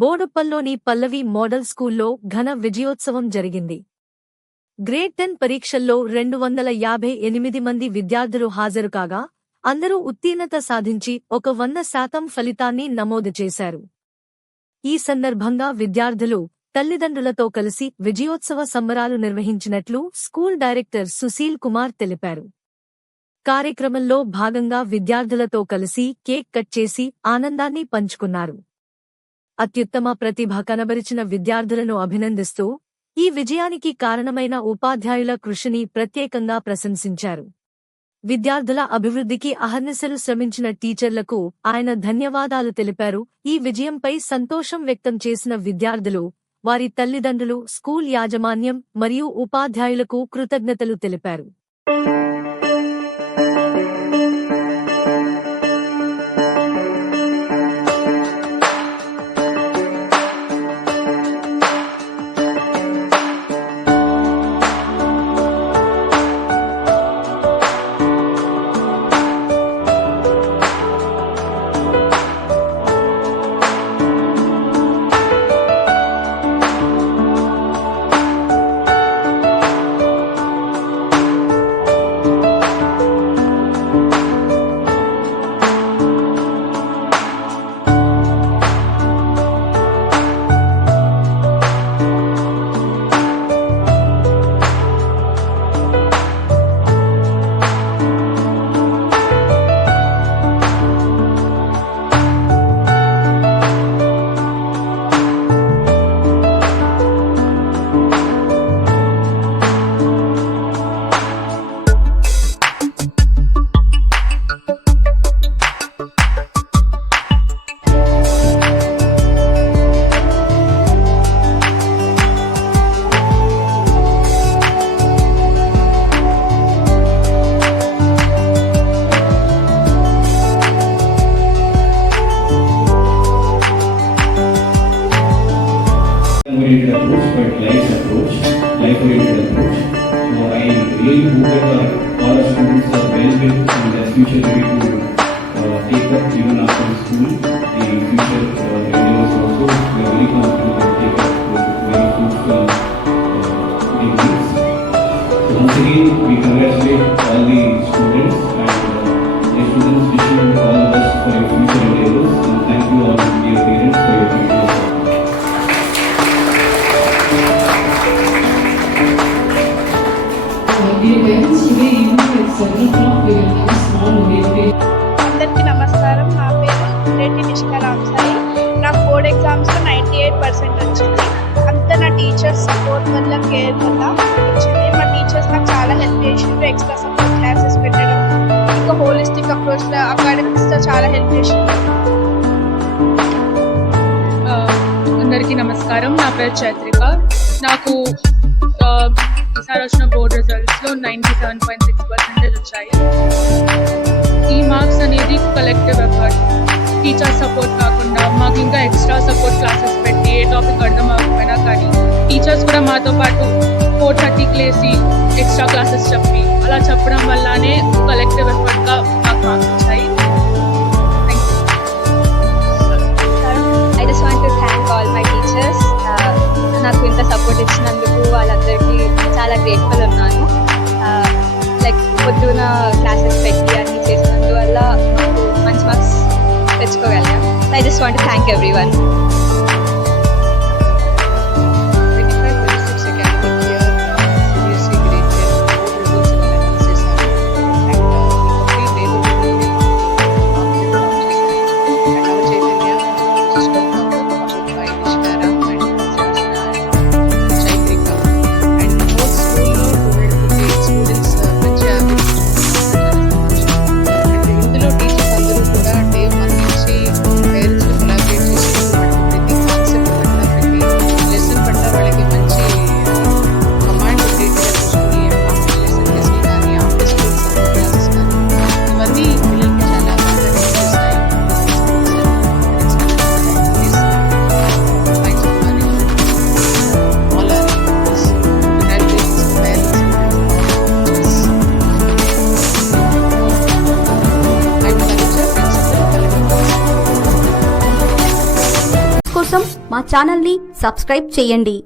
బోడుప్పల్లోని పల్లవి మోడల్ స్కూల్లో ఘన విజయోత్సవం జరిగింది. గ్రేడ్ 10 పరీక్షల్లో 258 మంది విద్యార్థులు హాజరు కాగా అందరూ ఉత్తీర్ణత సాధించి 100% ఫలితాన్ని నమోదు చేశారు. ఈ సందర్భంగా విద్యార్థులు తల్లిదండ్రులతో కలిసి విజయోత్సవ సంబరాలు నిర్వహించినట్లు స్కూల్ డైరెక్టర్ సుశీల్ కుమార్ తెలిపారు. కార్యక్రమంలో భాగంగా విద్యార్థులతో కలిసి కేక్ కట్ చేసి ఆనందాన్ని పంచుకున్నారు. అత్యుత్తమ ప్రతిభ కనబరిచిన విద్యార్థులను అభినందిస్తూ ఈ విజయానికి కారణమైన ఉపాధ్యాయుల కృషిని ప్రత్యేకంగా ప్రశంసించారు. విద్యార్థుల అభివృద్ధికి అహర్నిశలు శ్రమించిన టీచర్లకు ఆయన ధన్యవాదాలు తెలిపారు. ఈ విజయంపై సంతోషం వ్యక్తం చేసిన విద్యార్థులు వారి తల్లిదండ్రులు, స్కూల్ యాజమాన్యం మరియు ఉపాధ్యాయులకు కృతజ్ఞతలు తెలిపారు. Oriented approach, but life-oriented approach. So I really hope that all our students are well built and their future ready to take up even after school. The future endeavors also, we are very confident that take up very fruitful degrees. So once again, we congratulate all the students and the students wish you all the best for your future endeavors. And thank you all dear parents for your future. అందరికీ నమస్కారం. నా పేరు రెడ్డి నిష్కలాం సాయి. నాకు బోర్డ్ ఎగ్జామ్స్లో 98% వచ్చింది. అంతా నా టీచర్స్ సపోర్ట్ వల్ల, కేర్ వల్ల వచ్చింది. మా టీచర్స్ నాకు చాలా హెల్ప్ చేసిండ్రు. ఎక్స్ట్రా సపోర్ట్ క్లాసెస్ పెట్టడం, ఇంకా హోలిస్టిక్ అప్రోచ్లో అకాడమిక్స్తో చాలా హెల్ప్ చేసిండ్రు. అందరికీ నమస్కారం. నా పేరు చైత్రిక. నాకు ఈసారి వచ్చిన బోర్డ్ రిజల్ట్స్లో 97.6% వచ్చాయి. ఈ మార్క్స్ అనేది కలెక్టివ్ ఎఫర్ట్. టీచర్ సపోర్ట్ కాకుండా మాకు ఇంకా ఎక్స్ట్రా సపోర్ట్ క్లాసెస్ పెట్టి ఏ టాపిక్ అర్థం అవ్వకపోయినా కానీ టీచర్స్ కూడా మాతో పాటు 4:30కి లేసి ఎక్స్ట్రా క్లాసెస్ చెప్పి అలా చెప్పడం వల్లనే కలెక్టివ్ ఎఫర్ట్గా మాకు మార్క్స్ వచ్చాయి. I just want to thank all my teachers. నాకు ఇంత సపోర్ట్ ఇచ్చినందుకు వాళ్ళందరికీ చాలా గ్రేట్ఫుల్ ఉన్నాను. లైక్ పొద్దున క్లాసెస్ పెట్టి అన్నీ చేసినందువల్ల నాకు మంచి మార్క్స్ తెచ్చుకోగలిగాం. I just want to thank everyone. ఇందులో టీచర్స్ అందరూ కూడా డే 1 నుంచి పేరెంట్స్ని కొలాబరేట్ చేసి కోసం మా ఛానల్ని సబ్స్క్రైబ్ చేయండి.